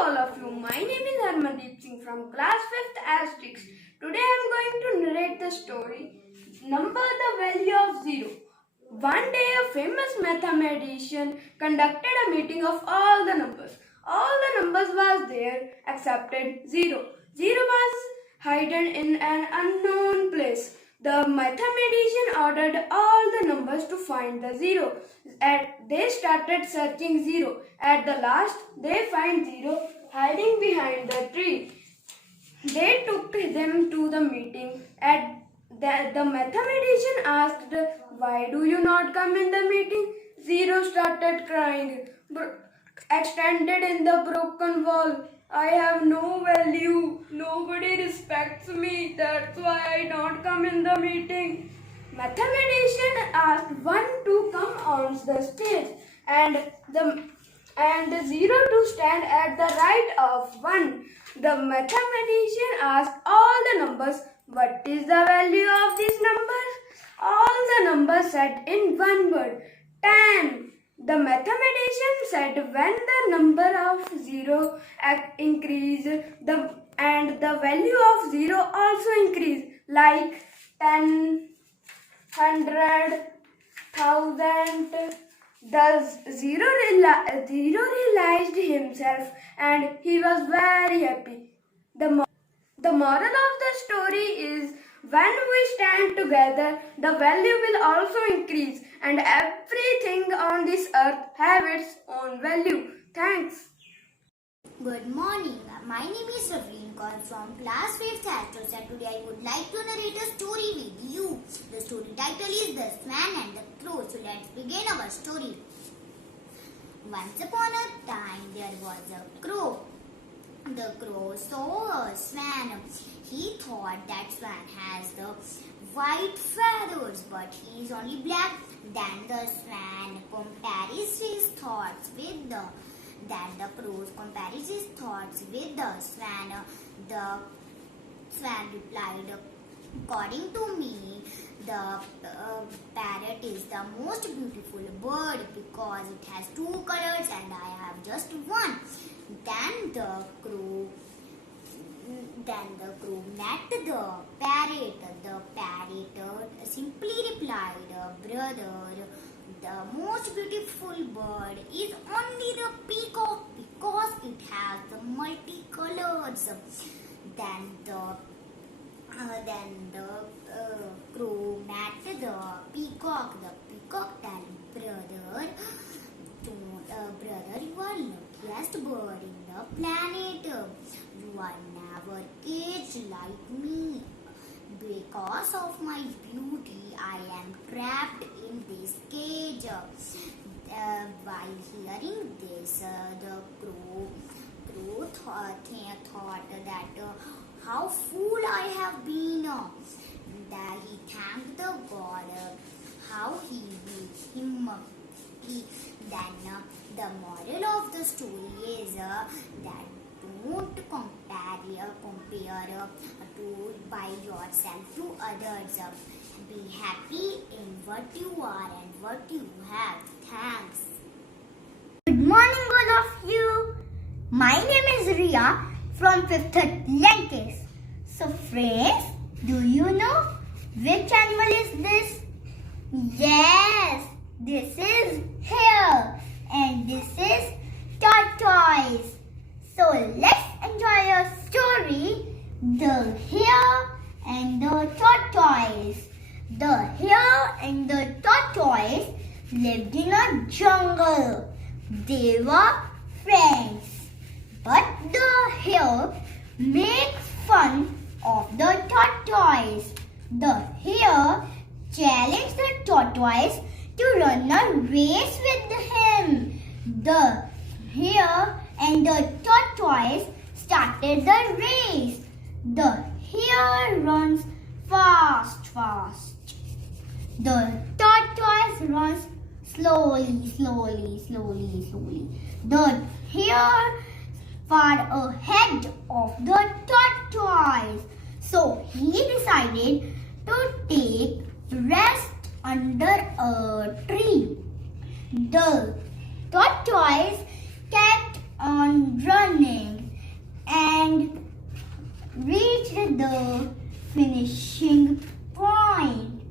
all of you. My name is Harmandeep Singh from class 5th Asterix. Today I am going to narrate the story Number the Value of Zero. One day a famous mathematician conducted a meeting of all the numbers. All the numbers was there excepted zero. Zero was hidden in an unknown place. The mathematician ordered all the numbers to find the zero. They started searching zero. At the last, they find zero hiding behind the tree. They took them to the meeting. The mathematician asked, "Why do you not come in the meeting?" Zero started crying, extended in the broken wall. "I have no value. Nobody respects me. That's why I don't come in the meeting." Mathematician asked one to come on the stage and zero to stand at the right of one. The mathematician asked all the numbers, "What is the value of these numbers?" All the numbers said in one word, 10. The mathematician said, "When the number of zero increase, the value of zero also increase, like 10, 100, 1000. The zero realized himself and he was very happy. The moral of the story is, when we stand together, the value will also increase and everything on this earth have its own value. Thanks. Good morning. My name is Raveen Kaur from class 5th Astros, and today I would like to narrate a story with you. The story title is The Swan and the Crow. So let's begin our story. Once upon a time there was a crow. The crow saw a swan. He thought that swan has the white feathers, but he is only black. Then the swan compares his thoughts with the crow compares his thoughts with the swan. The swan replied, "According to me, the parrot is the most beautiful bird because it has two colors and I have just one." Then the crow met the parrot. The parrot simply replied, "Brother, the most beautiful bird is only the peacock because it has the multicolors." Then the crow met the peacock. The peacock said, "Brother, you are luckiest bird in the planet. You are never caged like me. Because of my beauty, I am trapped in this cage." While hearing this, the crow thought that how fool I have been. That he thanked the God how he made him. Then the moral of the story is that don't compare by yourself to others. Be happy in what you are and what you have. Thanks. Good morning, all of you. My name is Ria from 5th Atlantis. So, friends, do you know which animal is this? Yes, this is hare and this is tortoise. So, let's enjoy our story, The Hare and the Tortoise. The hare and the tortoise lived in a jungle. They were friends. But the hare makes fun of the tortoise. The hare challenged the tortoise to run a race with him. The hare and the tortoise started the race. The hare runs fast. The tortoise runs slowly. The hare far ahead of the tortoise. So he decided to take rest under a tree. The tortoise kept on running and reached the finishing point.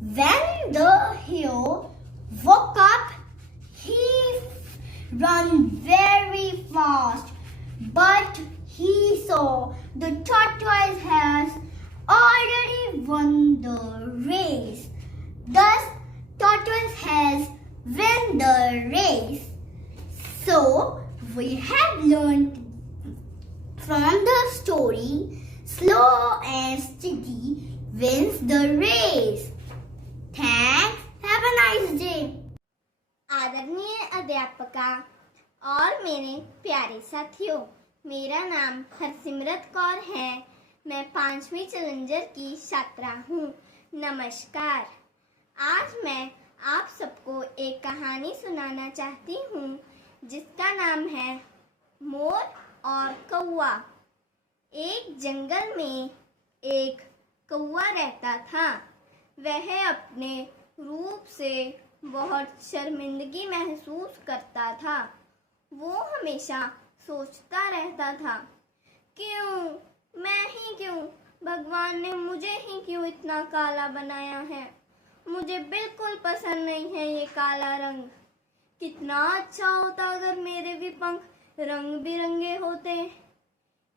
When the hero woke up, he ran very fast, but he saw the tortoise has already won the race. Thus, tortoise has won the race. So, we have learned from the story, slow and steady wins the race. Thanks. Have a nice day. आदरणीय अध्यापका और मेरे प्यारे साथियों, मेरा नाम हरसिमरत कौर है। मैं 5वीं चैलेंजर की छात्रा हूँ। नमस्कार। आज मैं आप सबको एक कहानी सुनाना चाहती हूँ जिसका नाम है मोर और कौवा। एक जंगल में एक कौवा रहता था। वह अपने रूप से बहुत शर्मिंदगी महसूस करता था। वो हमेशा सोचता रहता था, क्यों, मैं ही क्यों, भगवान ने मुझे ही क्यों इतना काला बनाया है। मुझे बिल्कुल पसंद नहीं है ये काला रंग। कितना अच्छा होता अगर मेरे भी पंख रंग बिरंगे होते।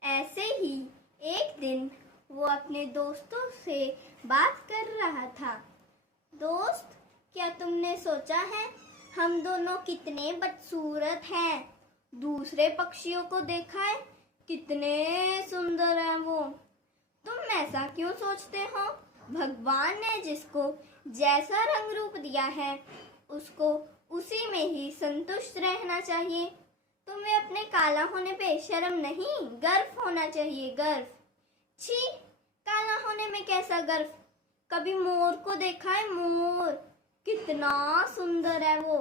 ऐसे ही एक दिन वो अपने दोस्तों से बात कर रहा था। दोस्त, क्या तुमने सोचा है हम दोनों कितने बदसूरत हैं? दूसरे पक्षियों को देखा है, कितने सुंदर हैं वो। तुम ऐसा क्यों सोचते हो? भगवान ने जिसको जैसा रंग रूप दिया है उसको उसी में ही संतुष्ट रहना चाहिए। तुम्हें अपने काला होने पे शर्म नहीं, गर्व होना चाहिए, गर्व। छी, काला होने में कैसा गर्व? कभी मोर को देखा है? मोर कितना सुंदर है वो।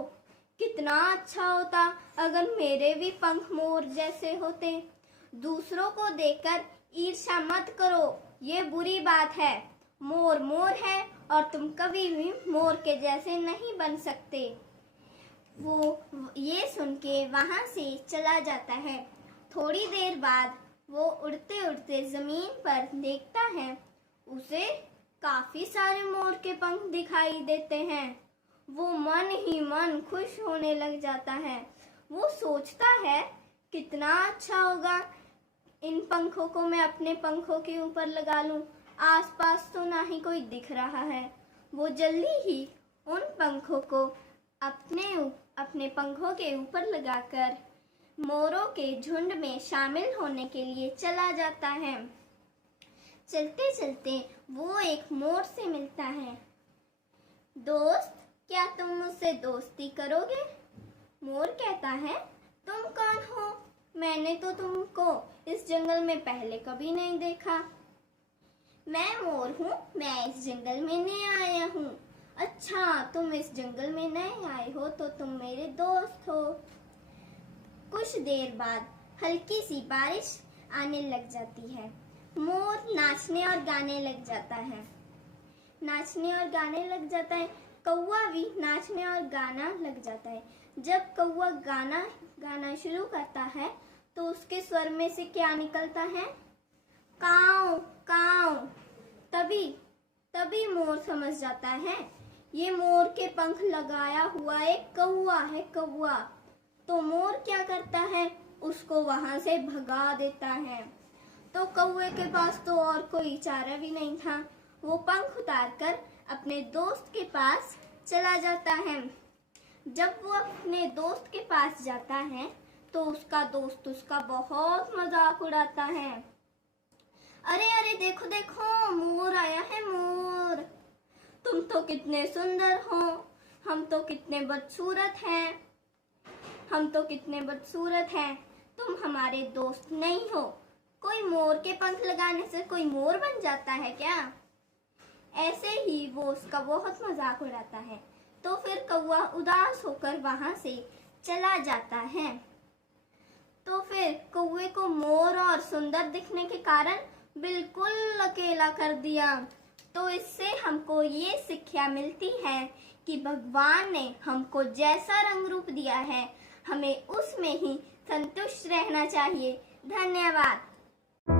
कितना अच्छा होता अगर मेरे भी पंख मोर जैसे होते। दूसरों को देखकर ईर्ष्या मत करो, ये बुरी बात है। मोर मोर है और तुम कभी भी मोर के जैसे नहीं बन सकते। वो ये सुन के वहां से चला जाता है। थोड़ी देर बाद वो उड़ते उड़ते जमीन पर देखता है, उसे काफी सारे मोर के पंख दिखाई देते हैं। वो मन ही मन खुश होने लग जाता है। वो सोचता है, कितना अच्छा होगा, इन पंखों को मैं अपने पंखों के ऊपर लगा लूं। आसपास तो ना ही कोई दिख रहा है। वो जल्दी ही उन पंखों को अपने पंखों के ऊपर लगाकर मोरों के झुंड में शामिल होने के लिए चला जाता है। चलते चलते वो एक मोर से मिलता है। दोस्त, क्या तुम मुझसे दोस्ती करोगे? मोर कहता है, तुम कौन हो? मैंने तो तुमको इस जंगल में पहले कभी नहीं देखा। मैं मोर हूँ, मैं इस जंगल में नया आया हूँ। अच्छा, तुम इस जंगल में नए आए हो तो तुम मेरे दोस्त हो। कुछ देर बाद हल्की सी बारिश आने लग जाती है। मोर नाचने और गाने लग जाता है। नाचने और गाने लग जाता है। कौवा भी नाचने और गाना लग जाता है। जब कौवा गाना शुरू करता है तो उसके स्वर में से क्या निकलता है? काऊ काऊ। तभी मोर समझ जाता है ये मोर के पंख लगाया हुआ एक कौवा है, कौवा। तो मोर क्या करता है? उसको वहां से भगा देता है। तो कौवे के पास तो और कोई चारा भी नहीं था। वो पंख उतारकर अपने दोस्त के पास चला जाता है। जब वो अपने दोस्त के पास जाता है तो उसका दोस्त उसका बहुत मजाक उड़ाता है। अरे अरे, देखो देखो, मोर आया है, मोर। तुम तो कितने सुंदर हो, हम तो कितने बदसूरत हैं। तुम हमारे दोस्त नहीं हो। कोई मोर के पंख लगाने से कोई मोर बन जाता है क्या? ऐसे ही वो उसका बहुत मजाक उड़ाता है। तो फिर कौवा उदास होकर वहां से चला जाता है। तो फिर कौवे को मोर और सुंदर दिखने के कारण बिल्कुल अकेला कर दिया। तो इससे हमको ये शिक्षा मिलती है कि भगवान ने हमको जैसा रंग रूप दिया है, हमें उसमें ही संतुष्ट रहना चाहिए। धन्यवाद। मैं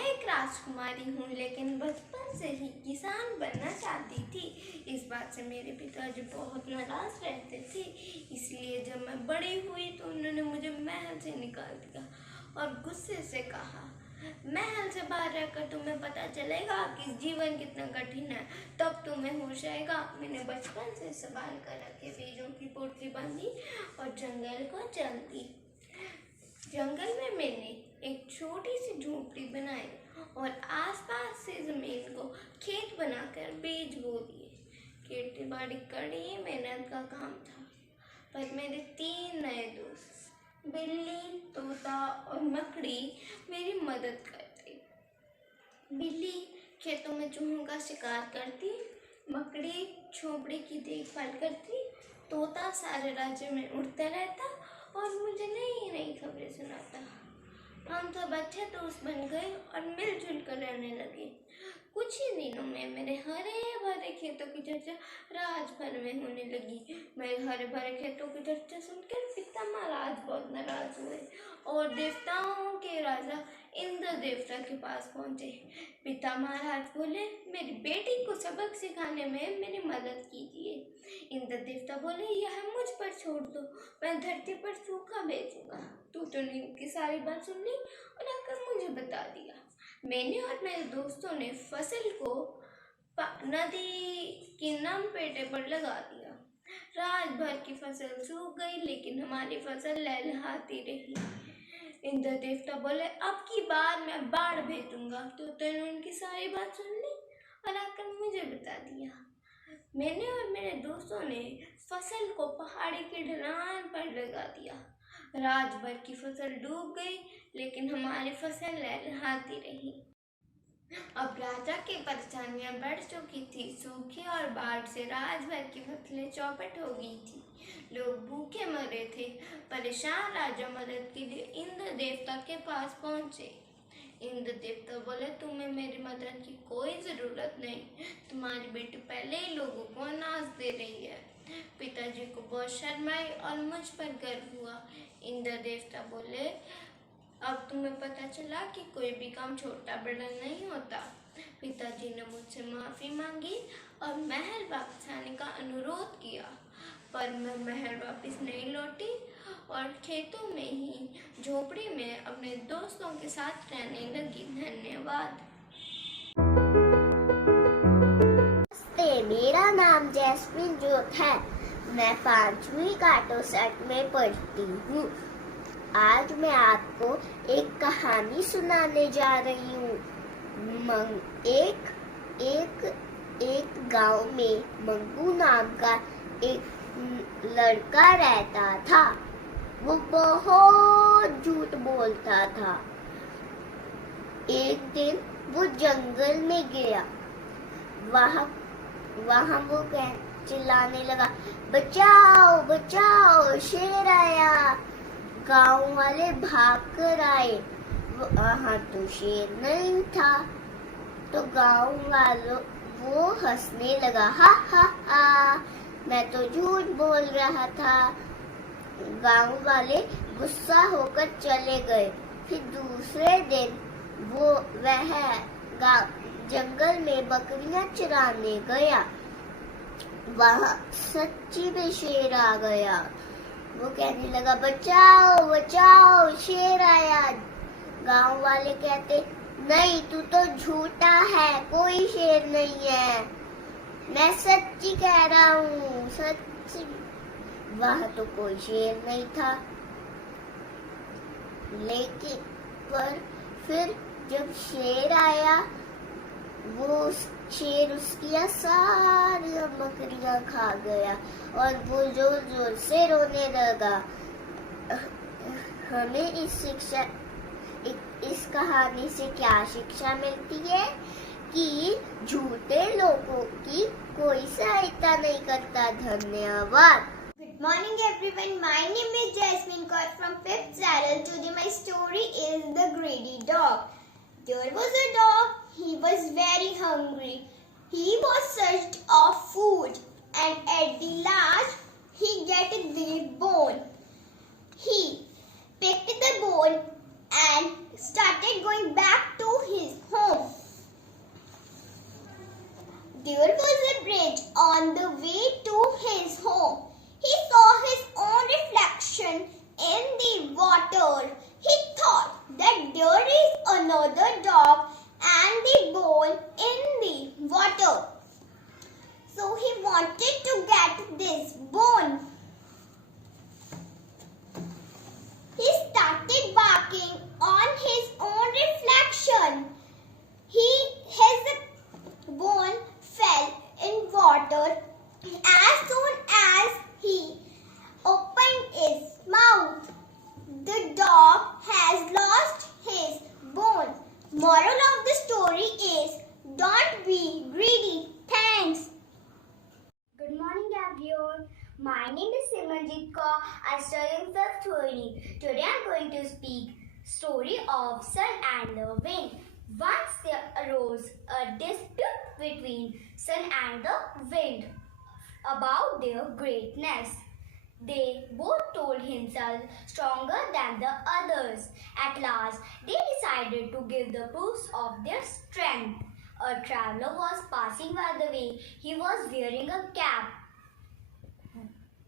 एक राजकुमारी हूँ, लेकिन बचपन से ही किसान बनना चाहती थी। इस बात से मेरे पिताजी बहुत नाराज रहते थे। इसलिए जब मैं बड़ी हुई तो उन्होंने मुझे महल से निकाल दिया और गुस्से से कहा, महल से बाहर रहकर तुम्हें पता चलेगा कि जीवन कितना कठिन है, तब तुम्हें होश आएगा। मैंने बचपन से संभाल कर रखे बीजों की पोटली बांधी और जंगल को चल दी। जंगल में मैंने एक छोटी सी झोपड़ी बनाई और आसपास से जमीन को खेत बनाकर बीज बो दिए। खेती बाड़ी कड़ी मेहनत का काम था, पर मेरे 3 नए दोस्त बिल्ली, तोता और मकड़ी मेरी मदद करते। बिल्ली खेतों में चूहों का शिकार करती, मकड़ी झोपड़ी की देखभाल करती, तोता सारे राज्य में उड़ता रहता और मुझे नई नई खबरें सुनाता। हम सब अच्छे दोस्त बन गए और मिलजुल कर रहने लगे। कुछ ही दिनों में मेरे हरे भरे खेतों की चर्चा राज भर में होने लगी। मेरे हरे भरे खेतों की चर्चा सुनकर पिता महाराज बहुत नाराज हुए और देवताओं के राजा इंद्र देवता के पास पहुंचे। पिता महाराज बोले, मेरी बेटी को सबक सिखाने में मेरी मदद कीजिए। इंद्र देवता बोले, यह मुझ पर छोड़ दो, मैं धरती पर सूखा भेजूंगा। तू तो नीम की सारी बात सुन ली और आकर मुझे बता दिया। मैंने और मेरे दोस्तों ने फसल को नदी के नम पेटे पर लगा दिया। रात भर की फसल सूख गई, लेकिन हमारी फसल लहलहाती रही। इंद्र देवता बोले, अब की बार मैं बाढ़ भेजूंगा। तो तूने उनकी सारी बात सुन ली और आकर मुझे बता दिया। मैंने और मेरे दोस्तों ने फसल को पहाड़ी की ढलान पर लगा दिया। रात भर की फसल डूब गई, लेकिन हमारी फसल लहलहाती रही। अब राजा की परेशानियां बढ़ चुकी थी। सूखे और बाढ़ से रात भर की फसलें चौपट हो गई थी। लोग भूखे मरे थे। परेशान राजा मदद के लिए इंद्र देवता के पास पहुंचे। इंद्र देवता बोले, तुम्हें मेरी मदद की कोई ज़रूरत नहीं, तुम्हारी बेटी पहले ही लोगों को अनाज दे रही है। पिताजी को बहुत शर्म आई और मुझ पर गर्व हुआ। इंद्र देवता बोले, अब तुम्हें पता चला कि कोई भी काम छोटा बड़ा नहीं होता। पिताजी ने मुझसे माफ़ी मांगी और महल वापस आने का अनुरोध किया, पर मैं महल वापस नहीं लौटी और खेतों में ही झोपड़ी में अपने दोस्तों के साथ रहने लगी। धन्यवाद। मेरा नाम जैस्मिन जोत है। मैं 5वीं काटो सेट में पढ़ती हूँ। आज मैं आपको एक कहानी सुनाने जा रही हूँ। एक गांव में मंगू नाम का एक लड़का रहता था। वो बहुत झूठ बोलता था। एक दिन वो जंगल में गया। वहाँ वो चिल्लाने लगा, बचाओ बचाओ, शेर आया। गांव वाले भाग कर आए। वहाँ तो शेर नहीं था। तो गांव वालों वो हंसने लगा, हा हा हा, मैं तो झूठ बोल रहा था। गांव वाले गुस्सा होकर चले गए। फिर दूसरे दिन वह जंगल में बकरियां चराने गया। वहाँ सच्ची में शेर आ गया। वो कहने लगा, बचाओ बचाओ, शेर आया। गांव वाले कहते, नहीं, तू तो झूठा है, कोई शेर नहीं है, मैं सच्ची कह रहा हूँ, सच्ची। वह तो कोई शेर नहीं था। लेकिन फिर जब शेर आया, वो शेर उसकी सारी बकरियां खा गया और वो जोर जोर से रोने लगा। हमें इस कहानी से क्या शिक्षा मिलती है कि झूठे लोगों की कोई सहायता नहीं करता। धन्यवाद। Good morning everyone, my name is Jasmine Kaur from 5th Saral. Today my story is The Greedy Dog. There was a dog, he was very hungry. He was searched of food and at the last he get a great bone. He picked the bowl and started going back to his home. There was a bridge on the way to his home. He saw his own reflection in the water. He thought that there is another dog and the bowl in the water. So he wanted to get this bone. He started barking on his own reflection. His bone fell in water as soon as he opened his mouth. The dog has lost his bone. Moral of the story is don't be greedy. Thanks. Good morning, everyone. My name is Simranjit Kaur. I study in 5th story. Today I am going to speak story of sun and the wind. Once there arose a dispute between sun and the wind about their greatness. They both told themselves stronger than the others. At last, they decided to give the proofs of their strength. A traveler was passing by the way. He was wearing a cap.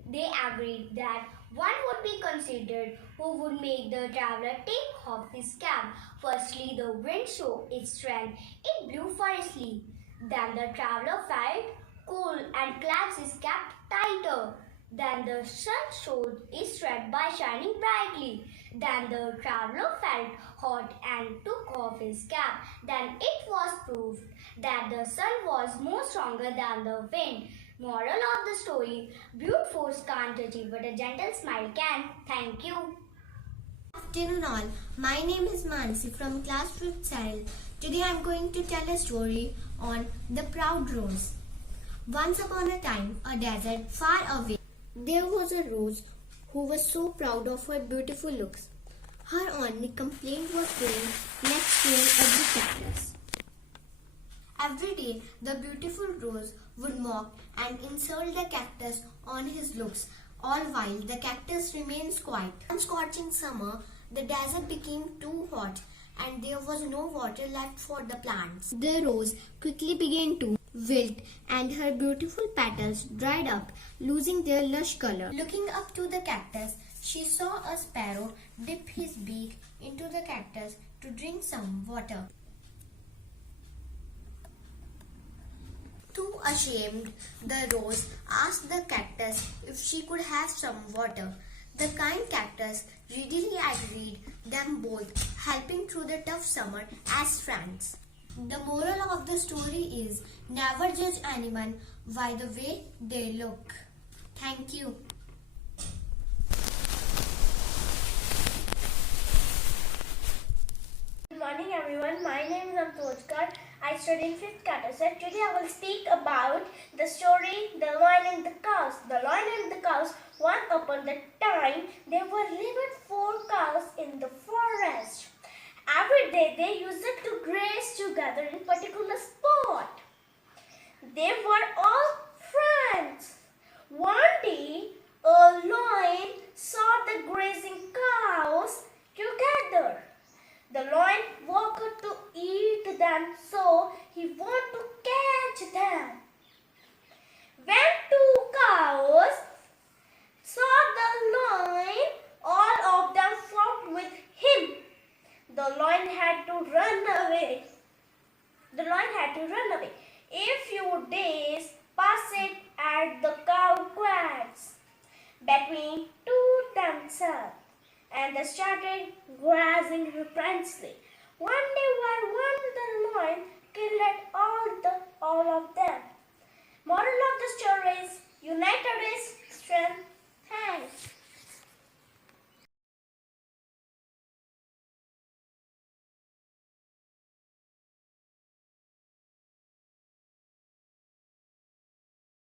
They agreed that one would be considered who would make the traveler take off his cap. Firstly, the wind showed its strength. It blew fiercely. Then the traveler felt cool and clasped his cap tighter. Then the sun showed its strength by shining brightly. Then the traveler felt hot and took off his cap. Then it was proved that the sun was more stronger than the wind. Moral of the story, brute force can't achieve but a gentle smile can. Thank you. Good afternoon all. My name is Mansi from class 5th Cyril. Today I am going to tell a story on the proud rose. Once upon a time, a desert far away, there was a rose who was so proud of her beautiful looks. Her only complaint was being next to an ugly cactus. Every day, the beautiful rose would mock and insult the cactus on his looks, all while the cactus remains quiet. One scorching summer, the desert became too hot and there was no water left for the plants. The rose quickly began to wilt and her beautiful petals dried up, losing their lush color. Looking up to the cactus, she saw a sparrow dip his beak into the cactus to drink some water. Too ashamed, the rose asked the cactus if she could have some water. The kind cactus readily agreed, them both helping through the tough summer as friends. The moral of the story is never judge anyone by the way they look. Thank you. Good morning everyone, my name is Amtoj. I study in 5th category. Today I will speak about the story The Lion and the Cows. The lion and the cows, once upon a time, there were lived 4 cows in the forest. Every day they used to graze together in a particular spot. They were all friends. One day, a lion saw the grazing cows together. The lion walked to eat them, so he wanted to catch them. When 2 cows saw the lion, all of them fought with him. The lion had to run away. A few days passed and the cow quacks between 2 themselves and they started grazing relentlessly. One day while the lion killed all of them.